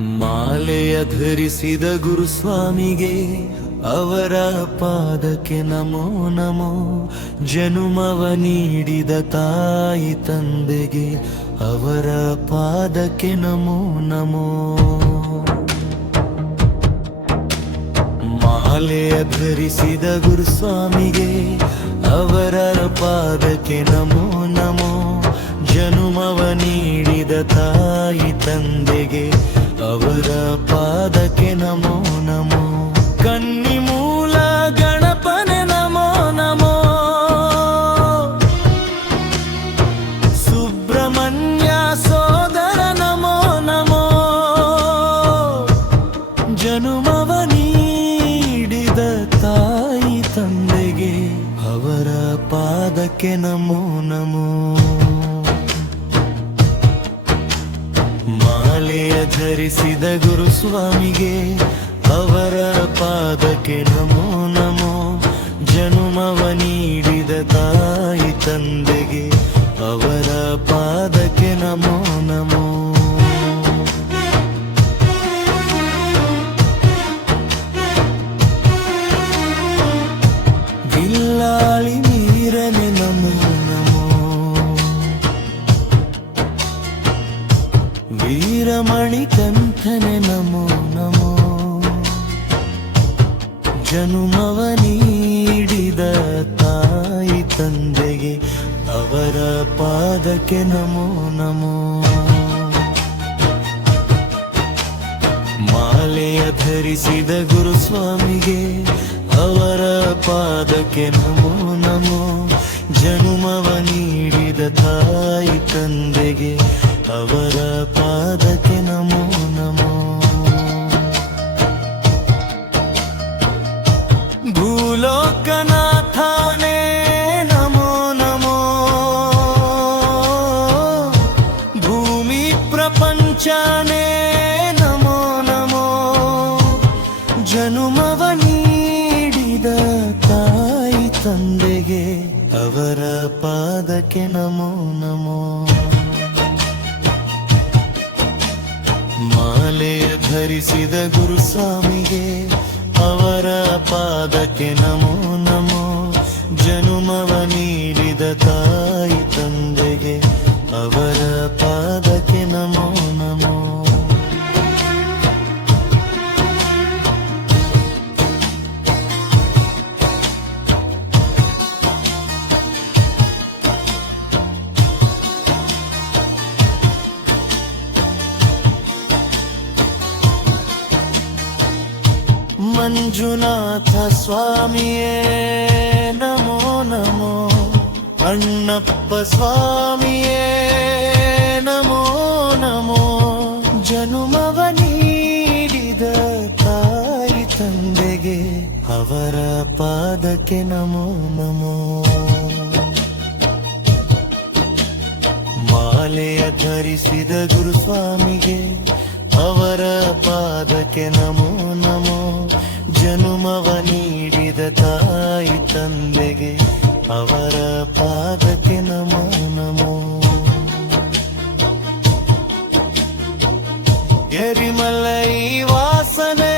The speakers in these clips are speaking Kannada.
ಮಾಲೆಯ ಧರಿಸಿದ ಗುರುಸ್ವಾಮಿಗೆ ಅವರ ಪಾದಕ್ಕೆ ನಮೋ ನಮೋ. ಜನುಮವ ನೀಡಿದ ತಾಯಿ ತಂದೆಗೆ ಅವರ ಪಾದಕ್ಕೆ ನಮೋ ನಮೋ. ಮಾಲೆಯ ಧರಿಸಿದ ಗುರುಸ್ವಾಮಿಗೆ ಅವರ ಪಾದಕ್ಕೆ ನಮೋ ನಮೋ. ಜನುಮವ ನೀಡಿದ ತಾಯಿ ತಂದೆಗೆ ಅವರ ಪಾದಕ್ಕೆ ನಮೋ ನಮೋ. ಕನ್ನಿಮೂಲ ಗಣಪನೆ ನಮೋ ನಮೋ. ಸುಬ್ರಹ್ಮಣ್ಯ ಸೋದರ ನಮೋ ನಮೋ. ಜನುಮವ ನೀಡಿದ ತಾಯಿ ತಂದೆಗೆ ಅವರ ಪಾದಕ್ಕೆ ನಮೋ ನಮೋ. ಮಾಲೆಯ ಧರಿಸಿದ ಗುರುಸ್ವಾಮಿಗೆ ಅವರ ಪಾದಕ್ಕೆ ನಮೋ ನಮೋ. ಜನುಮವ ನೀಡಿದ ತಾಯಿ ತಂದೆಗೆ ಅವರ ಪಾದಕ್ಕೆ ನಮೋ ನಮೋ. ಬಿಲ್ಲಾಳಿ ನೀರನೆ ನಮೋ ನಮೋ. ವೀರಮಣಿ ಕಂಠನೆ ನಮೋ ನಮೋ. ಜನುಮವ ನೀಡಿದ ತಾಯಿ ತಂದೆಗೆ ಅವರ ಪಾದಕ್ಕೆ ನಮೋ ನಮೋ. ಮಾಲೆಯ ಧರಿಸಿದ ಗುರುಸ್ವಾಮಿಗೆ ಅವರ ಪಾದಕ್ಕೆ ನಮೋ ನಮೋ. ಜನುಮವ ನೀಡಿದ ತಾಯಿ ತಂದೆಗೆ ಅವರ ಪಾದಕ್ಕೆ ನಮೋ ನಮೋ. ಭೂಲೋಕನಾಥನೇ ನಮೋ ನಮೋ. ಭೂಮಿ ಪ್ರಪಂಚನೇ ನಮೋ ನಮೋ. ಜನುಮವ ನೀಡಿದ ತಾಯಿ ತಂದೆಗೆ ಅವರ ಪಾದಕ್ಕೆ ನಮೋ ನಮೋ. ಮಾಲೆಯ ಧರಿಸಿದ ಗುರುಸ್ವಾಮಿಗೆ ಅವರ ಪಾದಕ್ಕೆ ನಮೋ ನಮೋ. ಜನುಮವ ನೀಡಿದ ತಾಯಿ ತಂದೆಗೆ ಅವರ ಪಾದಕ್ಕೆ ನಮೋ ನಮೋ. ಮಂಜುನಾಥ ಸ್ವಾಮಿಯೇ ನಮೋ ನಮೋ. ಅಣ್ಣಪ್ಪ ಸ್ವಾಮಿಯೇ ನಮೋ ನಮೋ. ಜನುಮವ ನೀಡಿದ ತಾಯಿ ತಂದೆಗೆ ಅವರ ಪಾದಕ್ಕೆ ನಮೋ ನಮೋ. ಮಾಲೆಯ ಧರಿಸಿದ ಗುರುಸ್ವಾಮಿಗೆ ಅವರ ಪಾದಕ್ಕೆ ನಮೋ ನಮೋ. ಜನುಮವ ನೀಡಿದ ತಾಯಿ ತಂದೆಗೆ ಅವರ ಪಾದಕ್ಕೆ ನಮೋ ನಮೋ. ಎರಿಮಲೈ ವಾಸನೆ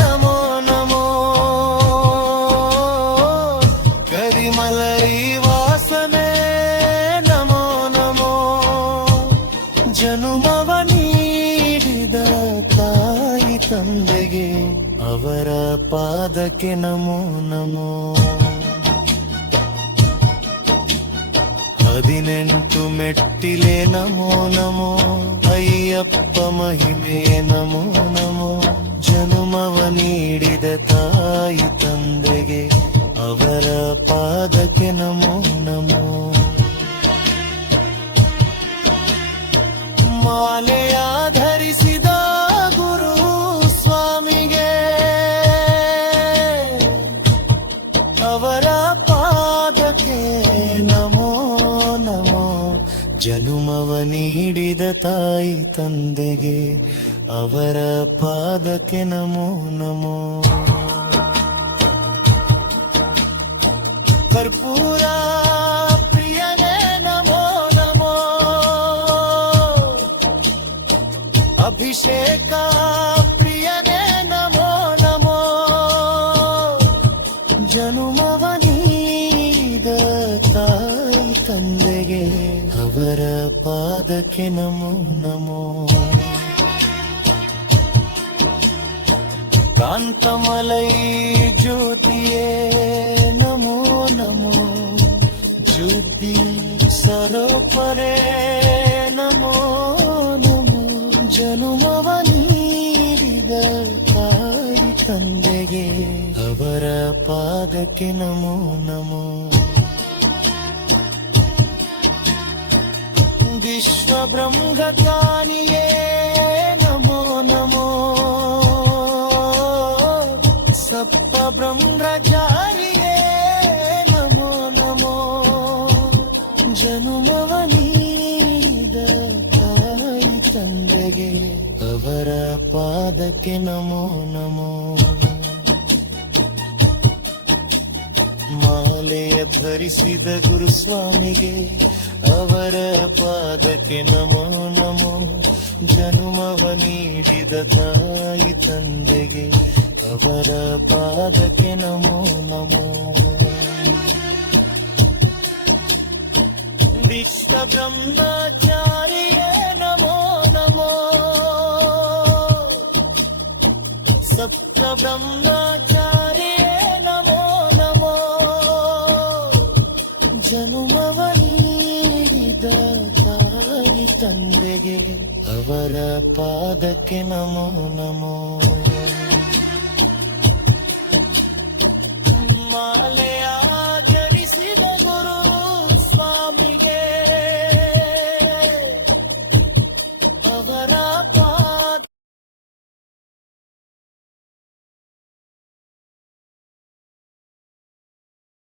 ನಮೋ ನಮೋ. ಕರಿಮಲೈ ವಾಸನೆ ನಮೋ ನಮೋ. ಜನುಮವ ನೀಡಿದ ತಾಯಿ ತಂದೆಗೆ ಅವರ ಪಾದಕ್ಕೆ ನಮೋ ನಮೋ. 18 ಮೆಟ್ಟಿಲೆ ನಮೋ ನಮೋ. ಅಯ್ಯಪ್ಪ ಮಹಿಮೆ ನಮೋ ನಮೋ. ಜನುಮವ ನೀಡಿದ ತಾಯಿ ತಂದೆಗೆ ಅವರ ಪಾದಕ್ಕೆ ನಮೋ ನಮೋ. ಮಾಲೆಯ ಧರಿಸಿದ ಗುರು ಸ್ವಾಮಿಗೆ ಅವರ ಪಾದಕ್ಕೆ ನಮೋ ನಮೋ. ಜನುಮವ ನೀಡಿದ ತಾಯಿ ತಂದೆಗೆ ಅವರ ಪಾದಕ್ಕೆ ನಮೋ ನಮೋ. ಕರ್ಪೂರ ಪ್ರಿಯನೇ ನಮೋ ನಮೋ. ಅಭಿಷೇಕ ಪ್ರಿಯನೇ ನಮೋ ನಮೋ ಜನುಮವ ನೀಡಿದ ತಾಯಿ ತಂದೆಗೆ ಅವರ ಪಾದಕ್ಕೆ ನಮೋ ನಮೋ ಕಾಂತಮಲೈ ಜ್ಯೋತಿಯೇ ನಮೋ ನಮೋ ಜ್ಯೋತಿ ಸರೋಪರೇ ನಮೋ ನಮೋ ಜನುಮವ ನೀಡಿದ ತಾಯಿ ತಂದೆಗೆ ಅವರ ಪಾದಕ್ಕೆ ನಮೋ ನಮೋ ವಿಶ್ವ ಬ್ರಹ್ಮಜ್ಞಾನಿಯೇ ನಮೋ ನಮೋ ಸಪ್ತ ಬ್ರಹ್ಮಚಾರಿಯೇ ನಮೋ ನಮೋ ಜನುಮವ ನೀಡಿದ ತಾಯಿ ತಂದೆಗೆ ಅವರ ಪಾದಕ್ಕೆ ನಮೋ ನಮೋ ಮಾಲೆಯ ಧರಿಸಿದ ಗುರುಸ್ವಾಮಿಗೆ ಅವರ ಪಾದಕ್ಕೆ ನಮೋ ನಮೋ ಜನುಮವ ನೀಡಿದ ತಾಯಿ ತಂದೆಗೆ ಅವರ ಪಾದಕ್ಕೆ ನಮೋ ನಮೋ ವಿಶ್ವ ಬ್ರಹ್ಮಚಾರಿಯೇ ನಮೋ ನಮೋ ಸಪ್ತ ಬ್ರಹ್ಮಚಾರಿಯೇ ನಮೋ ನಮೋ ಜನುಮವ ನೀಡಿದ ತಾಯಿ ತಂದೆಗೆ ಅವರ ಪಾದಕ್ಕೆ ನಮೋ ನಮೋ ಮಾಲೆಯ ಜಡಿಸಿದ ಗುರು ಸ್ವಾಮಿಗೆ ಅವರ